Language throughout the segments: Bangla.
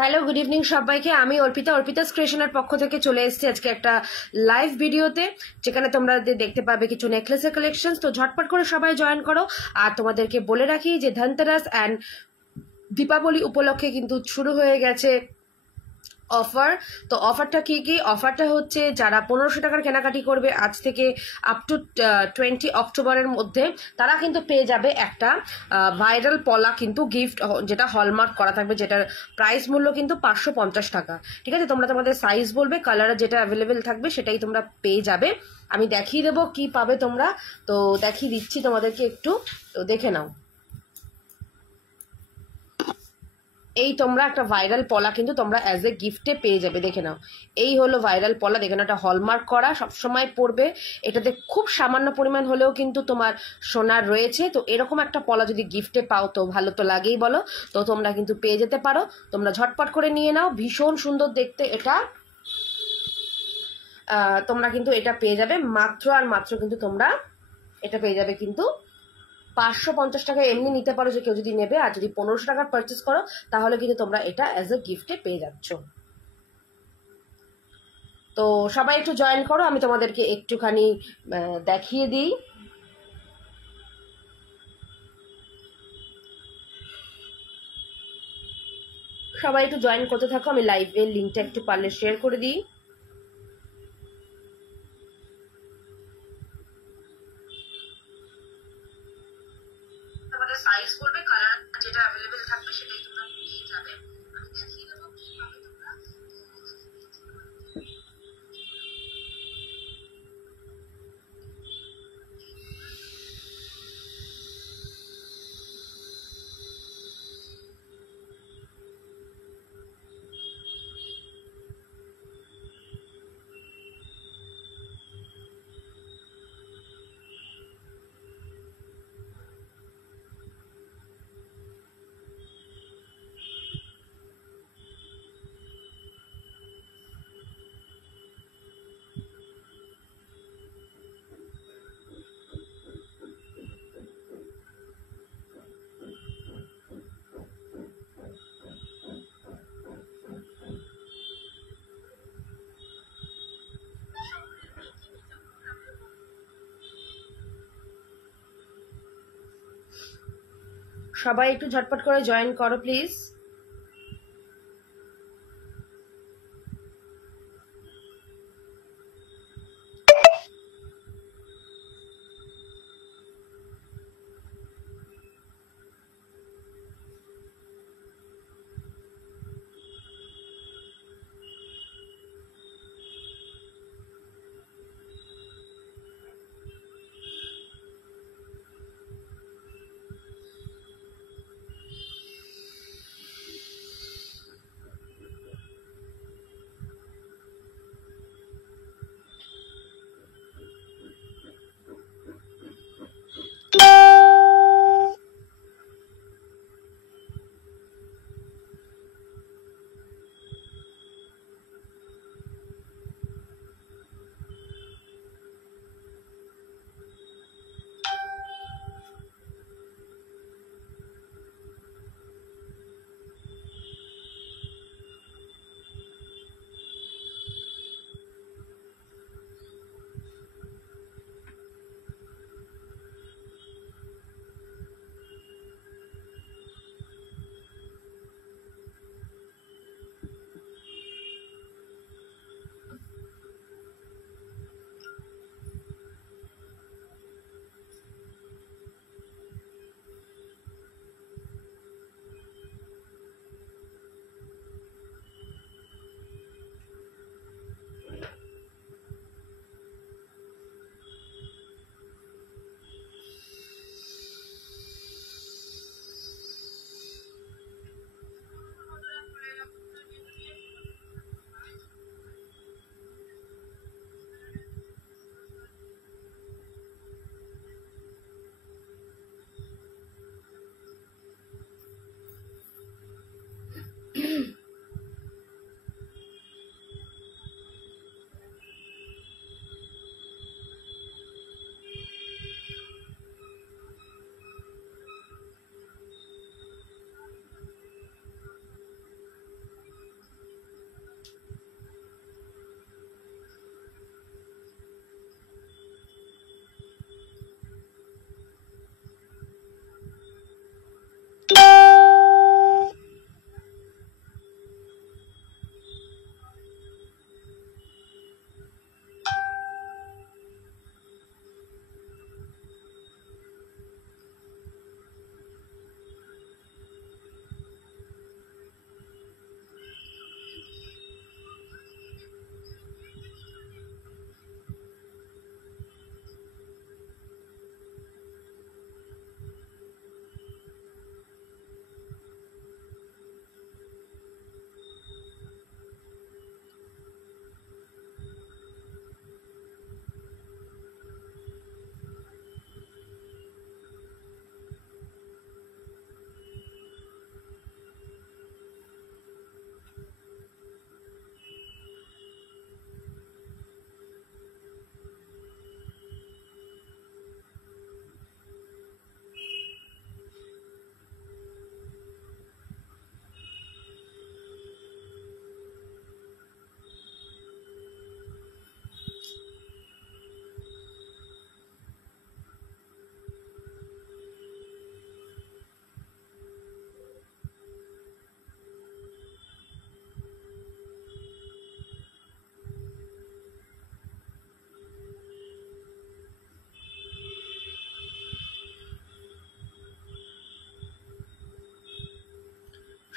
হ্যালো, গুড ইভিনিং সবাইকে। আমি অর্পিতাস ক্রিয়েশনের পক্ষ থেকে চলে এসেছি আজকে একটা লাইভ ভিডিওতে, যেখানে তোমরা দেখতে পাবে কিছু নেকলেসের কালেকশন। তো ঝটপট করে সবাই জয়েন করো। আর তোমাদেরকে বলে রাখি যে ধনতেরাস অ্যান্ড দীপাবলি উপলক্ষে কিন্তু শুরু হয়ে গেছে অফার। তো অফারটা কি? অফারটা হচ্ছে যারা 1500 টাকার কেনাকাটি করবে আজ থেকে আপ টু 20 অক্টোবরের মধ্যে, তারা কিন্তু পেয়ে যাবে একটা ভাইরাল পলা কিন্তু গিফট, যেটা হলমার্ক করা থাকবে, যেটার প্রাইস মূল্য কিন্তু 550 টাকা। ঠিক আছে, তোমরা তোমাদের সাইজ বলবে, কালার যেটা অ্যাভেলেবেল থাকবে সেটাই তোমরা পেয়ে যাবে। আমি দেখিয়ে দেবো কি পাবে তোমরা, তো দেখিয়ে দিচ্ছি তোমাদেরকে একটু, তো দেখে নাও। এই তোমরা একটা ভাইরাল পলা কিন্তু তোমরা অ্যাজ এ গিফটে পেয়ে যাবে, দেখে নাও। এই হলো ভাইরাল পলা, দেখে নাও, এটা হলমার্ক করা, সবসময় পরবে। এটাতে খুব সামান্য পরিমাণ হলেও কিন্তু তোমার সোনার রয়েছে। তো এরকম একটা পলা যদি গিফটে পাও তো ভালো তো লাগেই, বলো। তো তোমরা কিন্তু পেয়ে যেতে পারো, তোমরা ঝটপট করে নিয়ে নাও। ভীষণ সুন্দর দেখতে এটা। তোমরা কিন্তু এটা পেয়ে যাবে মাত্র আর মাত্র, কিন্তু তোমরা এটা পেয়ে যাবে কিন্তু 550 টাকা। এমনি নিতে পারো যে কেউ যদি নেবে, আর যদি 1500 টাকার পারচেস করো তাহলে কিন্তু তোমরা এটা অ্যাজ এ গিফটে পেয়ে যাচ্ছ। তো সবাই একটু জয়েন করো, আমি তোমাদেরকে একটুখানি দেখিয়ে দিই। সবাই একটু জয়েন করতে থাকো, আমি লাইভের লিঙ্কটা একটু পারলে শেয়ার করে দিই। তোমাদের সাইজ করবে, কালার যেটা অ্যাভেলেবেল থাকবে সেটাই তোমরা পেয়ে যাবে। আমি দেখিয়ে দেবো কি পাবে তোমরা। সবাই একটু ঝটপট করে জয়েন করো প্লিজ।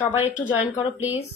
সবাই একটু জয়েন করো প্লিজ।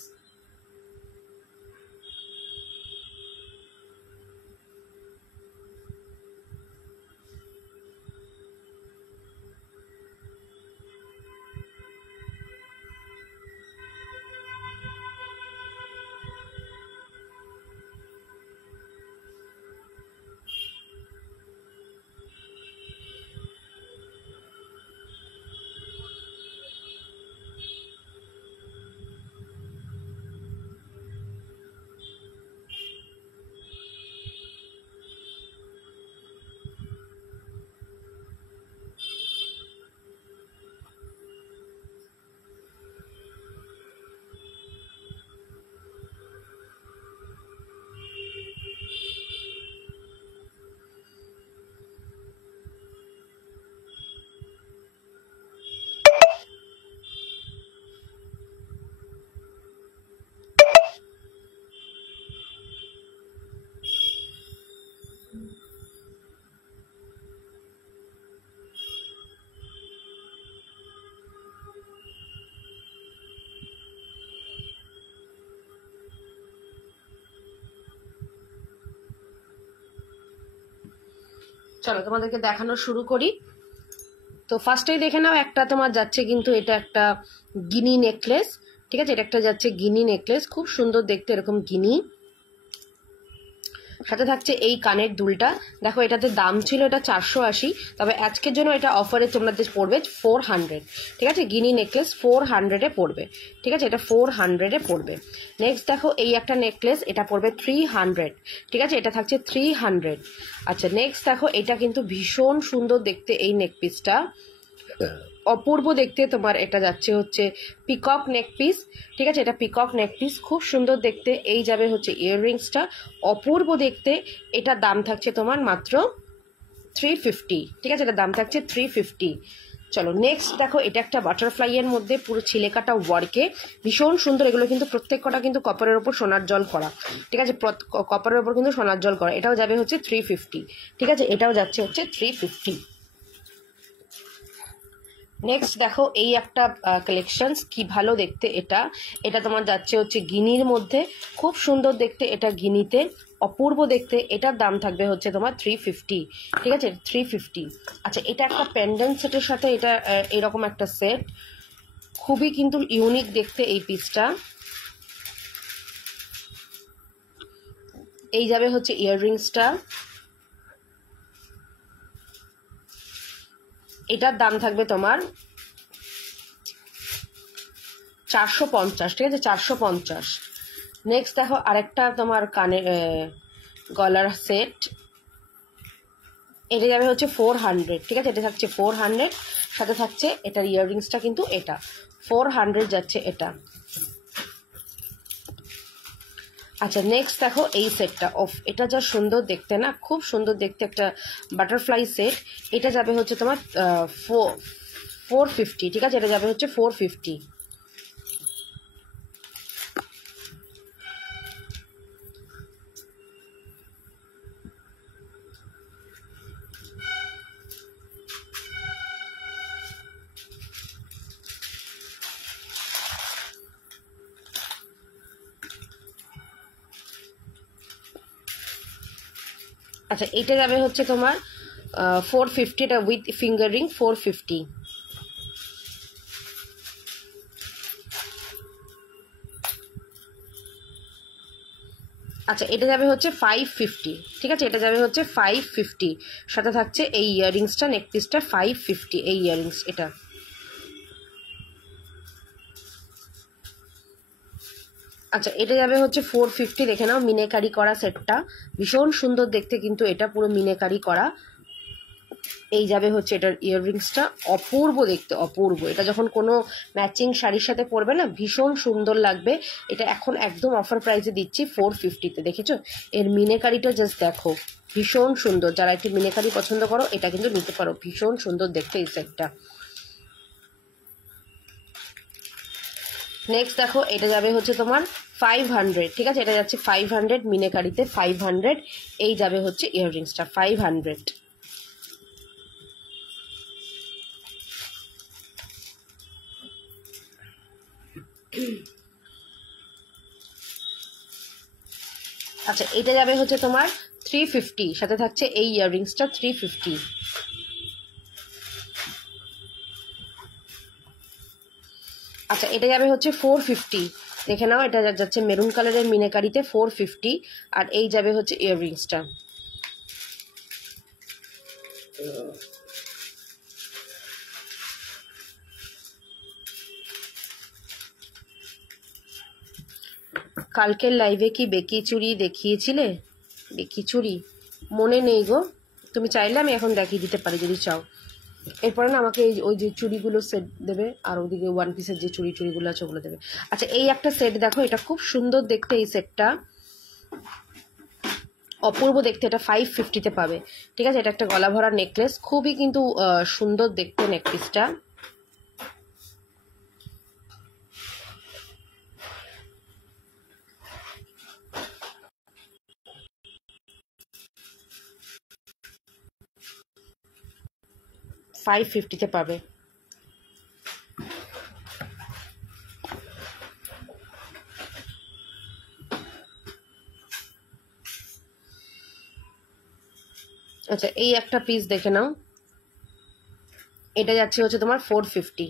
চলো তোমাদেরকে দেখানো শুরু করি। তো ফার্স্টেই দেখে নাও, একটা তোমার যাচ্ছে কিন্তু এটা একটা গিনি নেকলেস, ঠিক আছে, এটা একটা যাচ্ছে গিনি নেকলেস, খুব সুন্দর দেখতে এরকম গিনি। সাথে থাকছে এই কানের দুলটা। দেখো এটাতে দাম ছিল এটা 480, তবে আজকের জন্য এটা অফারে তোমাদের পড়বে 400, ঠিক আছে। গিনি নেকলেস 400-এ পড়বে, ঠিক আছে, এটা 400-এ পড়বে। নেক্সট দেখো এই একটা নেকলেস, এটা পড়বে 300, ঠিক আছে, এটা থাকছে 300। আচ্ছা নেক্সট দেখো এটা কিন্তু ভীষণ সুন্দর দেখতে এই নেকপিসটা, অপূর্ব দেখতে তোমার। এটা যাচ্ছে হচ্ছে পিকক নেক পিস, ঠিক আছে, এটা পিকক নেক পিস, খুব সুন্দর দেখতে। এই যাবে হচ্ছে ইয়াররিংসটা, অপূর্ব দেখতে। এটার দাম থাকছে তোমার মাত্র 350, ঠিক আছে, এটার দাম থাকছে 350। চলো নেক্সট দেখো এটা একটা বাটারফ্লাই এর মধ্যে পুরো ছিলেকাটা ওয়ার্কে, ভীষণ সুন্দর। এগুলো কিন্তু প্রত্যেক কটা কিন্তু কপারের ওপর সোনার জল করা, ঠিক আছে, কপারের ওপর কিন্তু সোনার জল করা। এটাও যাবে হচ্ছে 350, ঠিক আছে, এটাও যাচ্ছে হচ্ছে 350। নেক্সট দেখো এই একটা কালেকশনস, কি ভালো দেখতে এটা। এটা তোমার যাচ্ছে হচ্ছে গিনির মধ্যে, খুব সুন্দর দেখতে এটা গিনিতে, অপূর্ব দেখতে। এটার দাম থাকবে হচ্ছে তোমার 350, ঠিক আছে, 350। আচ্ছা এটা একটা পেন্ডেন্ট সেটের সাথে এটা এরকম একটা সেট, খুবই কিন্তু ইউনিক দেখতে এই পিসটা। এই যাবে হচ্ছে ইয়াররিংসটা, এটার দাম থাকবে তোমার 450, ঠিক আছে, 450। নেক্সট দেখো আরেকটা তোমার কানের গলার সেট, এটা যাবে হচ্ছে 400, ঠিক আছে, এটা থাকছে 400, সাথে থাকছে এটার ইয়াররিংসটা কিন্তু এটা 400 যাচ্ছে এটা। আচ্ছা নেক্সট দেখো এই সেটটা, অফ এটা যা সুন্দর দেখতে না, খুব সুন্দর দেখতে একটা বাটারফ্লাই সেট। এটা যাবে হচ্ছে তোমার 450, ঠিক আছে, এটা যাবে হচ্ছে 450। আচ্ছা এটা যাবে হচ্ছে তোমার 450, এটা উইথ ফিঙ্গারিং 450। আচ্ছা এটা যাবে হচ্ছে 550, ঠিক আছে, এটা যাবে হচ্ছে 550, সাথে থাকছে এই ইয়াররিংসটা, নেকপিসটা 550, এই ইয়াররিংস এটা। আচ্ছা এটা যাবে হচ্ছে 450, দেখে নাও মিনেকারি করা সেটটা, ভীষণ সুন্দর দেখতে কিন্তু এটা পুরো মিনেকারি করা। এই যাবে হচ্ছে এটার ইয়াররিংসটা, অপূর্ব দেখতে, অপূর্ব। এটা যখন কোনো ম্যাচিং শাড়ির সাথে পরবে না ভীষণ সুন্দর লাগবে। এটা এখন একদম অফার প্রাইসে দিচ্ছি 450-তে, দেখেছো। এর মিনেকারিটা জাস্ট দেখো, ভীষণ সুন্দর। যারা একটু মিনেকারি পছন্দ করো এটা কিন্তু নিতে পারো, ভীষণ সুন্দর দেখতে এই সেটটা। নেক্সট দেখো এটা যাবে হচ্ছে তোমার 500, ঠিক আছে, এটা যাচ্ছে 500 মিনেকারিতে 500। এই যাবে হচ্ছে ইয়াররিংসটা 500। আচ্ছা এটা যাবে হচ্ছে তোমার 350, সাথে থাকছে এই ইয়াররিংসটা 350। আচ্ছা এটা যাবে হচ্ছে 450, দেখে নাও এটা যাচ্ছে মেরুন কালারের মিনাকারিতে 450, আর এই যাবে হচ্ছে ইয়াররিংসটা। কালকের লাইভে কি বেকি চুড়ি দেখিয়েছিলে? বেকি চুড়ি মনে নেই গো, তুমি চাইলে আমি এখন দেখিয়ে দিতে পারি যদি চাও। এরপরে না আমাকে ওই যে চুড়িগুলো সেট দেবে, আর ওদিকে ওয়ান পিসের যে চুড়িগুলো আছে ওগুলো দেবে। আচ্ছা এই একটা সেট দেখো, এটা খুব সুন্দর দেখতে, এই সেটটা অপূর্ব দেখতে, এটা 550-তে পাবে। ঠিক আছে, এটা একটা গলা ভরা নেকলেস, খুবই কিন্তু সুন্দর দেখতে নেকপিসটা। $550-তে পাবে। আচ্ছা এই একটা পিস দেখে নাও, এটা যাচ্ছে হচ্ছে তোমার 450।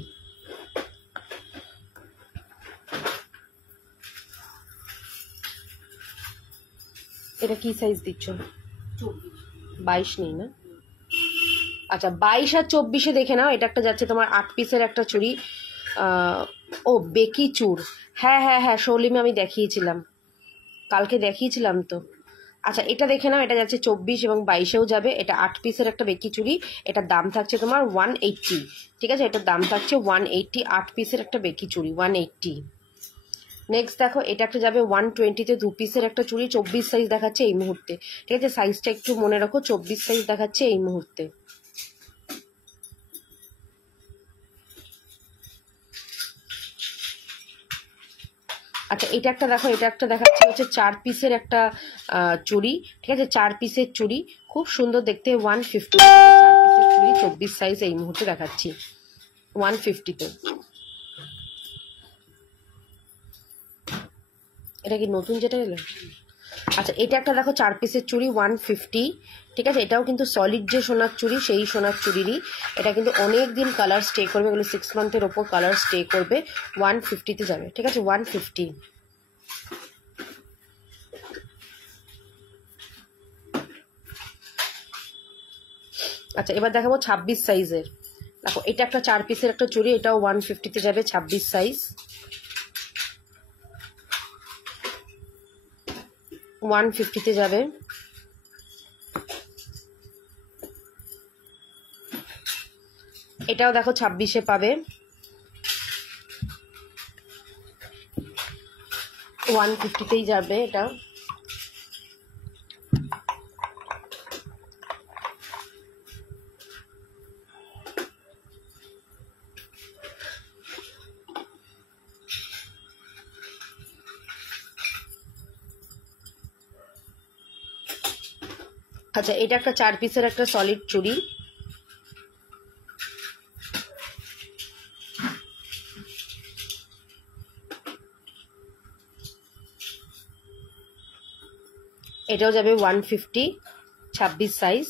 এটা কি সাইজ দিচ্ছ? 22 নেই না? আচ্ছা 22 আর 24-এ দেখে নাও, এটা একটা যাচ্ছে তোমার 8 পিসের একটা চুড়ি। ও বেকি চুর, হ্যাঁ হ্যাঁ হ্যাঁ শৌলিমে আমি দেখিয়েছিলাম, কালকে দেখিয়েছিলাম তো। আচ্ছা এটা দেখে নাও, এটা যাচ্ছে 24 এবং 22-এও যাবে। এটা 8 পিসের একটা বেকি চুড়ি, এটার দাম থাকছে তোমার 180। ঠিক আছে, এটার দাম থাকছে 180, 8 পিসের একটা বেকি চুড়ি 180। নেক্সট দেখো, এটা একটা যাবে 120-তে 2 পিসের একটা চুড়ি, 24 সাইজ দেখাচ্ছে এই মুহূর্তে। ঠিক আছে, সাইজটা একটু মনে রাখো, 24 সাইজ দেখাচ্ছে এই মুহূর্তে। আচ্ছা এটা একটা দেখো, এটা একটা দেখাচ্ছে হচ্ছে 4 পিসের একটা চুড়ি। ঠিক আছে, 4 পিসের চুড়ি, খুব সুন্দর দেখতে, 150। 4 পিসের চুড়ি 24 সাইজ এই মুহূর্তে দেখাচ্ছি 150-তে। এটা কি নতুন যেটা এলো? আচ্ছা এটা একটা দেখো 4 পিসের চুড়ি 150। ঠিক আছে, এটাও কিন্তু সলিড যে সোনার চুড়ি, সেই সোনার চুড়িরই। এটা কিন্তু অনেক দিন কালার স্টে করবে, এগুলো 6 মান্থের ওপর কালার স্টে করবে। 150-তে যাবে। ঠিক আছে 150। আচ্ছা এবার দেখাবো 26 সাইজের। দেখো এটা একটা 4 পিসের একটা চুড়ি, এটাও 150-তে যাবে, 26 সাইজ 150-তে যাবে। এটাও দেখো 26-এ পাবে, 150-তেই যাবে এটা। আচ্ছা এটা একটা 4 পিসের একটা সলিড চুড়ি, এটাও যাবে 150, 26 সাইজ।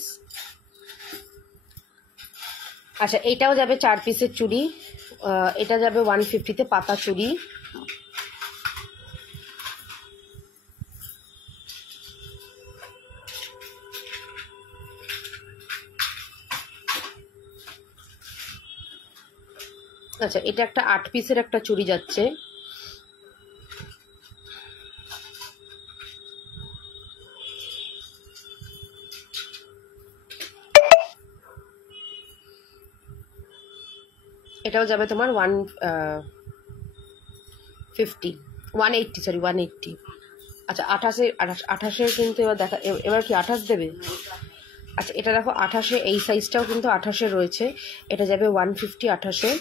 আচ্ছা এটাও যাবে 4 পিসের চুড়ি, এটা যাবে 150-তে, পাতা চুড়ি। আচ্ছা এটা একটা 8 পিসের একটা চুড়ি যাচ্ছে, এটাও যাবে তোমার 150, 180, সরি 180। আচ্ছা 28-এর কিন্তু এবার দেখা, এবার কি 28 দেবে? আচ্ছা এটা দেখো 28-এ, এই সাইজটাও কিন্তু 28-এ রয়েছে, এটা যাবে 150 28-এ।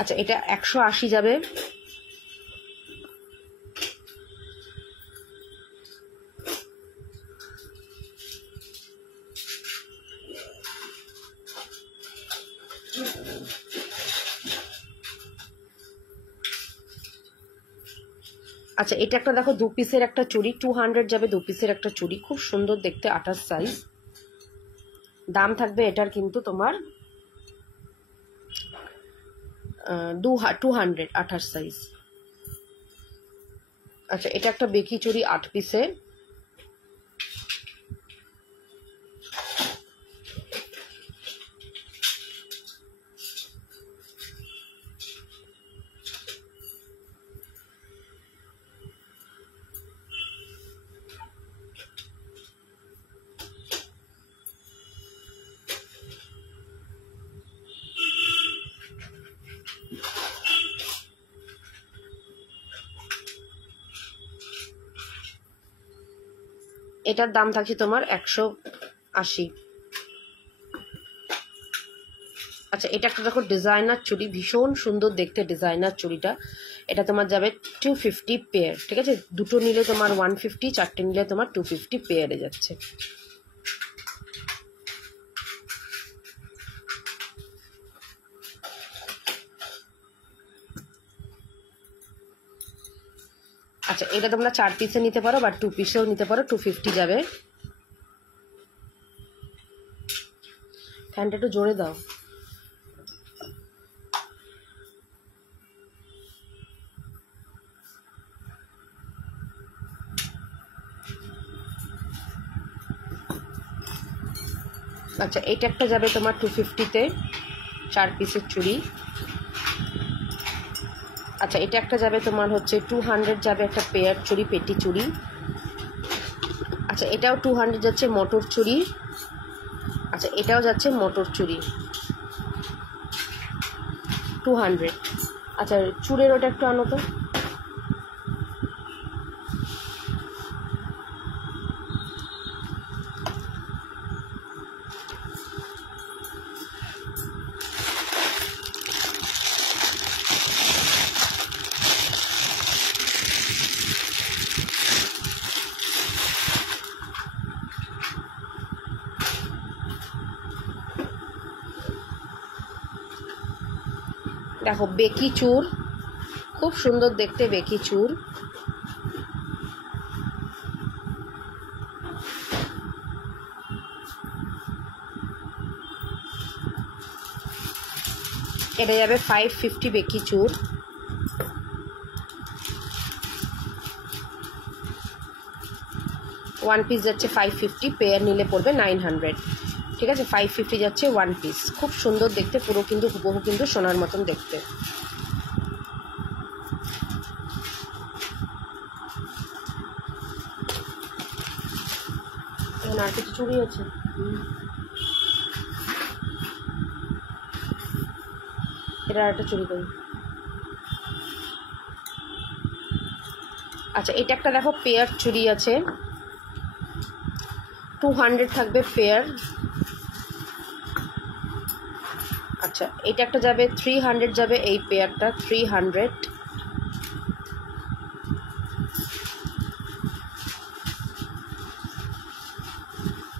আচ্ছা এটা 180 যাবে। আচ্ছা এটা একটা দেখো 2 পিসের একটা চুড়ি, 200 যাবে 2 পিসের একটা চুড়ি, খুব সুন্দর দেখতে, 28 সাইজ। দাম থাকবে এটার কিন্তু তোমার 200, 28 সাইজ। আচ্ছা এটা একটা বেকি চুড়ি 8 পিসে, এটার দাম থাকছে তোমার 180। আচ্ছা এটা একটা দেখো ডিজাইনার চুড়ি, ভীষণ সুন্দর দেখতে ডিজাইনার চুড়িটা। এটা তোমার যাবে 250 পেয়ার, ঠিক আছে? দুটো নিলে তোমার 150, চারটে নিলে তোমার 250 পেয়ারে যাচ্ছে। আচ্ছা এটা তোমরা 4 পিসে নিতে পারো বা 2 পিসেও নিতে পারো, 250 যাবে। ফ্যানটা একটু জোরে দাও। আচ্ছা এটা একটা যাবে তোমার 250-তে, 4 পিসের চুড়ি। আচ্ছা এটা একটা যাবে তোমার হচ্ছে 200 যাবে একটা পেয়ার চুড়ি, পেটি চুড়ি। আচ্ছা এটাও 200 যাচ্ছে মোটর চুড়ি। আচ্ছা এটাও যাচ্ছে মোটর চুড়ি 200। আচ্ছা চুড়ের ওটা একটু আনো তো। দেখো বেকি চুর, খুব সুন্দর দেখতে বেকি চুর। এটা যাবে 550 বেকি চুর। ওয়ান পিস যাচ্ছে 550, পেয়ার নিলে পড়বে 900, ঠিক আছে? 550 যাচ্ছে ওয়ান পিস, খুব সুন্দর দেখতে, পুরো কিন্তু হুবহু কিন্তু সোনার মতন দেখতে। আর কিছু চুড়ি আছে, এটা আর একটা চুড়ি করি। আচ্ছা এটা একটা দেখো পেয়ার চুড়ি আছে, 200 থাকবে পেয়ার। আচ্ছা এটা একটা যাবে 300 যাবে এই পেয়ারটা, 300।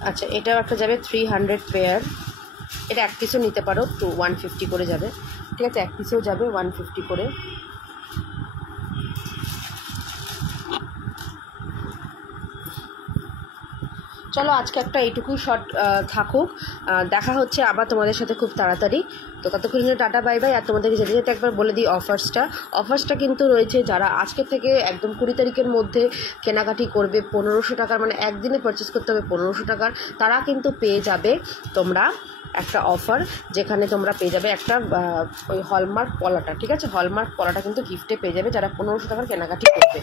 আচ্ছা এটাও একটা যাবে 300 পেয়ার। এটা এক পিসও নিতে পারো, 150 করে যাবে, ঠিক আছে? এক পিসেও যাবে 150 করে। চলো আজকে একটা এইটুকুই শর্ট থাকুক, দেখা হচ্ছে আবার তোমাদের সাথে খুব তাড়াতাড়ি। তো ততক্ষণ টাটা বাই বাই। আর তোমাদেরকে যেতে যেতে একবার বলে দিই অফার্সটা কিন্তু রয়েছে, যারা আজকে থেকে একদম 20 তারিখের মধ্যে কেনাকাটি করবে 1500 টাকার, মানে একদিনে পারচেস করতে হবে 1500 টাকার, তারা কিন্তু পেয়ে যাবে তোমরা একটা অফার, যেখানে তোমরা পেয়ে যাবে একটা ওই হলমার্ক পলাটা, ঠিক আছে? হলমার্ক পলাটা কিন্তু গিফটে পেয়ে যাবে যারা 1500 টাকার কেনাকাটি করবে।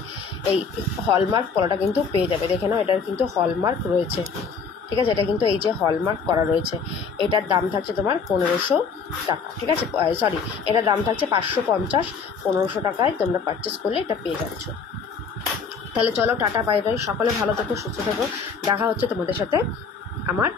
এই হলমার্ক পলাটা কিন্তু পেয়ে যাবে, দেখে নাও এটার কিন্তু হলমার্ক রয়েছে, ঠিক আছে? এটা কিন্তু এই যে হলমার্ক করা রয়েছে, এটার দাম থাকছে তোমার 1500 টাকা, ঠিক আছে? সরি, এটার দাম থাকছে 550, 1500 টাকায় তোমরা পারচেস করলে এটা পেয়ে যাচ্ছ। তাহলে চলো টাটা বাই বাই, সকলে ভালো থেকো, সুস্থ থেকো, দেখা হচ্ছে তোমাদের সাথে আমার